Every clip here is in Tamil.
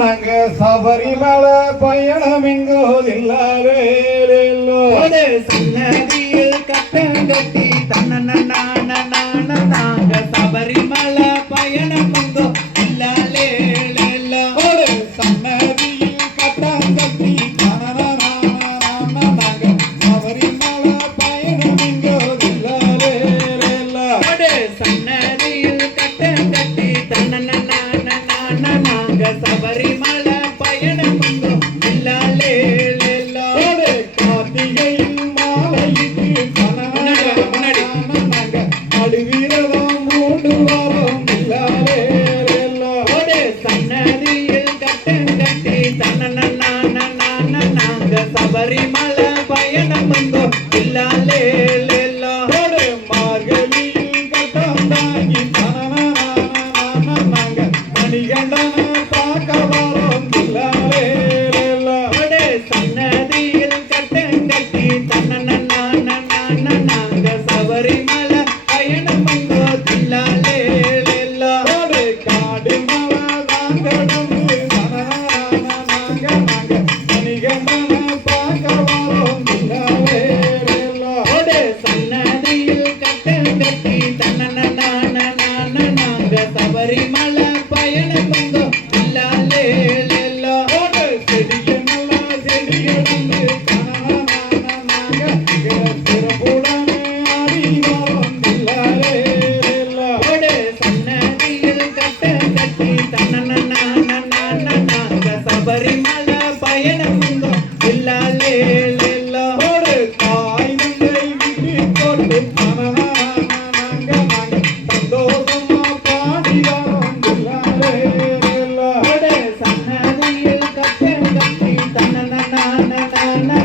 நாங்க சபரிமலை பயணம் எங்கோதில்லாதே சன்னதியில் கட்டம் கட்டி நாங்க சபரிமலை பயணம் எங்கோ இல்லாலே சன்னதியில் கட்டம் கட்டி நாங்க சபரிமலை பயணம் எங்கோதில்லாதே சன்னதியில் கட்டம் கட்டி நாங்க சபரிமலை பயணம் எங்கோ இல்லாலே கார்த்திகையில் மாலையிட்டு அழுவீரதம் மூண்டு வாரம் இல்லாலே சன்னதியில் கட்டம் கட்டி நாங்க சபரிமலை பயணம் எங்கோ இல்லாலே மார்கழியில் கட்டம் தாங்கி நாங்க மணிகண்டன பார்க்க வாரம் இல்லாலே சன்னதியில் கட்டம் கட்டி நாங்க சபரிமலை பயணம் எங்கோ இல்லாலே காடு மலை தாங்கடந்து நாங்க மணிகண்டன பார்க்க வாரம் இல்லாலே சன்னதியில் கட்டம் கட்டி நாங்க சபரிமலை பயணம் எங்கோ இல்லாலே செடிய நல்லா செடியடந்து நாங்க சிறப்புடனே ஆடி வாரம் இல்லாலே சன்னதியில் கட்டம் கட்டி நாங்க சபரிமலை பயணம் எங்கோ இல்லாலே தாய் தந்தை விட்டு கொண்டு நாங்க சந்தோஷமா பாடி வாரம் இல்லாலே சன்னதியில் கட்டம் கட்டி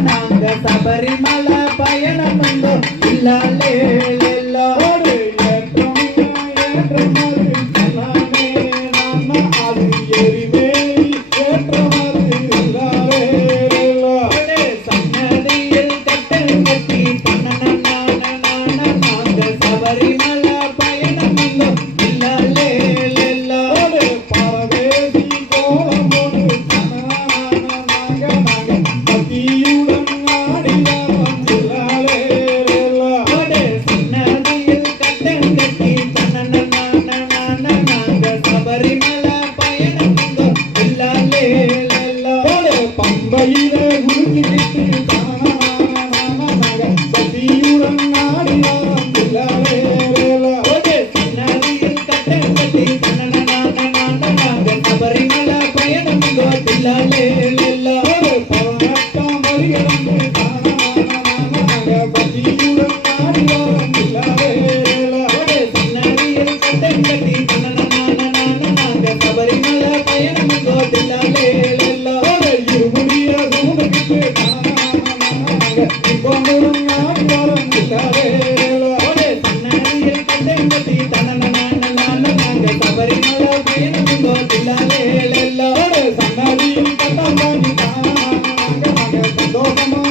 நாங்க சபரிமலை பயணம் எங்கோ இல்லாலே சன்னதியில் கட்டம் கட்டி நாங்க சபரிமலை பயணம் எங்கோ இல்லாலே சன்னதியில் கட்டம் கட்டி நாங்க சபரிமலை பயணம் எங்கோ இல்லாலே பம்பையில குடிச்சிட்டு பத்தியுடன் நாடி வாரம் இல்லாலே சன்னதியில் கட்டம் கட்டி நாங்க சபரிமலை பயணம் எங்கோ இல்லாலே பதினெட்டாம் வரிகளந்து பத்தியுடன் நாடி வாரம் இல்லாலே சன்னதியில் கட்டம் கட்டி நாங்க சபரிமலை பயணம் எங்கோ இல்லாலே இருமுடிய சூதகிட்டு இப்பமுடன் நாடி வாரம் இல்லாலே சன்னதியில் கட்டம் கட்டி நாங்க சபரிமலை பயணம் எங்கோ இல்லாலே சன்னதியில் கட்டம் தாங்கி சந்தோஷமா